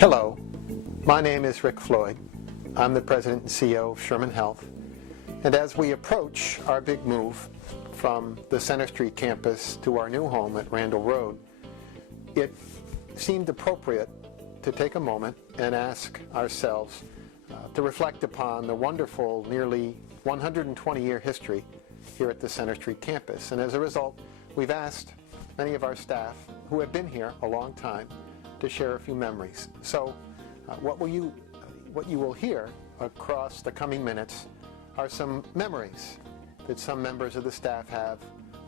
Hello, my name is Rick Floyd. I'm the President and CEO of Sherman Health. And as we approach our big move from the Center Street campus to our new home at Randall Road, it seemed appropriate to take a moment and ask ourselves to reflect upon the wonderful nearly 120-year history here at the Center Street campus. And as a result, we've asked many of our staff who have been here a long time to share a few memories. So what you will hear across the coming minutes are some memories that some members of the staff have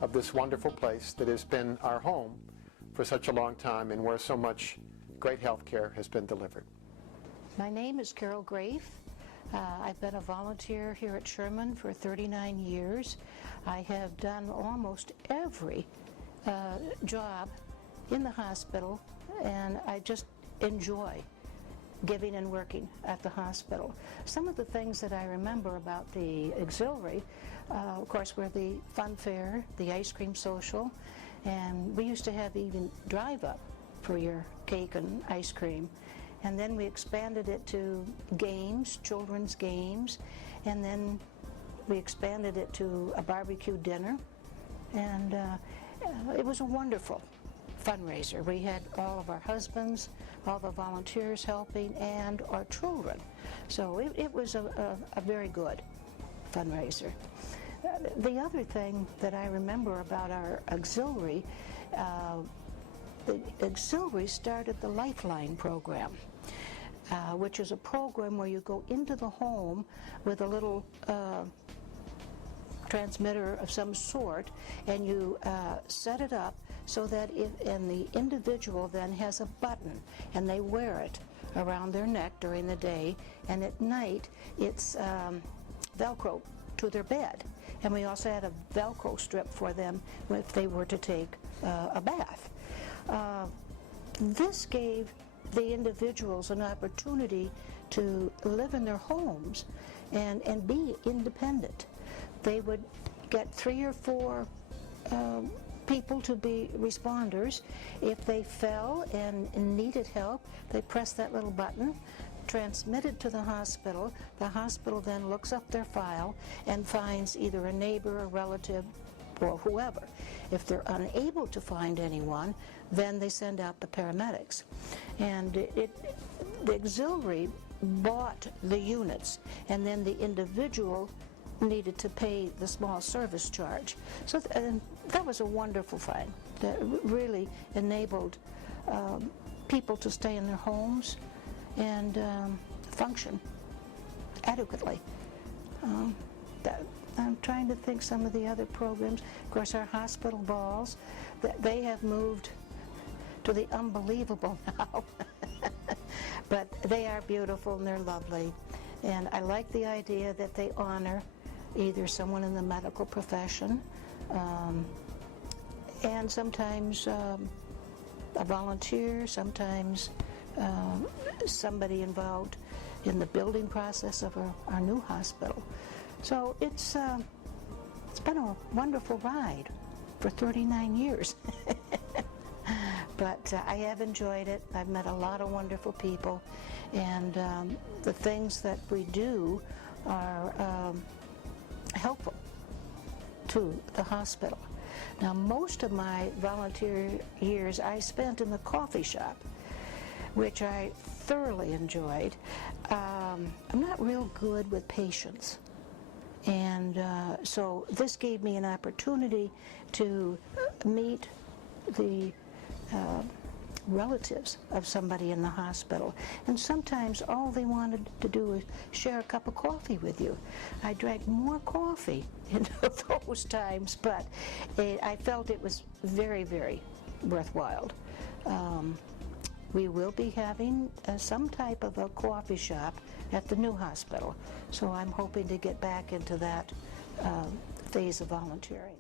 of this wonderful place that has been our home for such a long time and where so much great health care has been delivered. My name is Carol Grafe. I've been a volunteer here at Sherman for 39 years. I have done almost every job in the hospital, and I just enjoy giving and working at the hospital. Some of the things that I remember about the auxiliary, of course, were the fun fair, the ice cream social, and we used to have even drive-up for your cake and ice cream. And then we expanded it to games, children's games, and then we expanded it to a barbecue dinner, and it was a wonderful fundraiser. We had all of our husbands, all the volunteers helping, and our children. So it was a very good fundraiser. The other thing that I remember about our auxiliary, the auxiliary started the Lifeline program, which is a program where you go into the home with a little transmitter of some sort, and you set it up so that the individual then has a button, and they wear it around their neck during the day, and at night it's Velcro to their bed. And we also had a Velcro strip for them if they were to take a bath. This gave the individuals an opportunity to live in their homes and be independent. They would get 3 or 4 people to be responders. If they fell and needed help, they press that little button, transmit it to the hospital. The hospital then looks up their file and finds either a neighbor, a relative, or whoever. If they're unable to find anyone, then they send out the paramedics. And the auxiliary bought the units, and then the individual needed to pay the small service charge. So that was a wonderful thing that really enabled people to stay in their homes and function adequately. I'm trying to think some of the other programs. Of course, our hospital balls, they have moved to the unbelievable now. But they are beautiful and they're lovely. And I like the idea that they honor either someone in the medical profession and sometimes a volunteer, sometimes somebody involved in the building process of our new hospital. So it's been a wonderful ride for 39 years. But I have enjoyed it. I've met a lot of wonderful people, and the things that we do are helpful to the hospital. Now, most of my volunteer years I spent in the coffee shop, which I thoroughly enjoyed. I'm not real good with patients, and so this gave me an opportunity to meet the relatives of somebody in the hospital, and sometimes all they wanted to do was share a cup of coffee with you. I drank more coffee in those times, but I felt it was very, very worthwhile. We will be having some type of a coffee shop at the new hospital, so I'm hoping to get back into that phase of volunteering.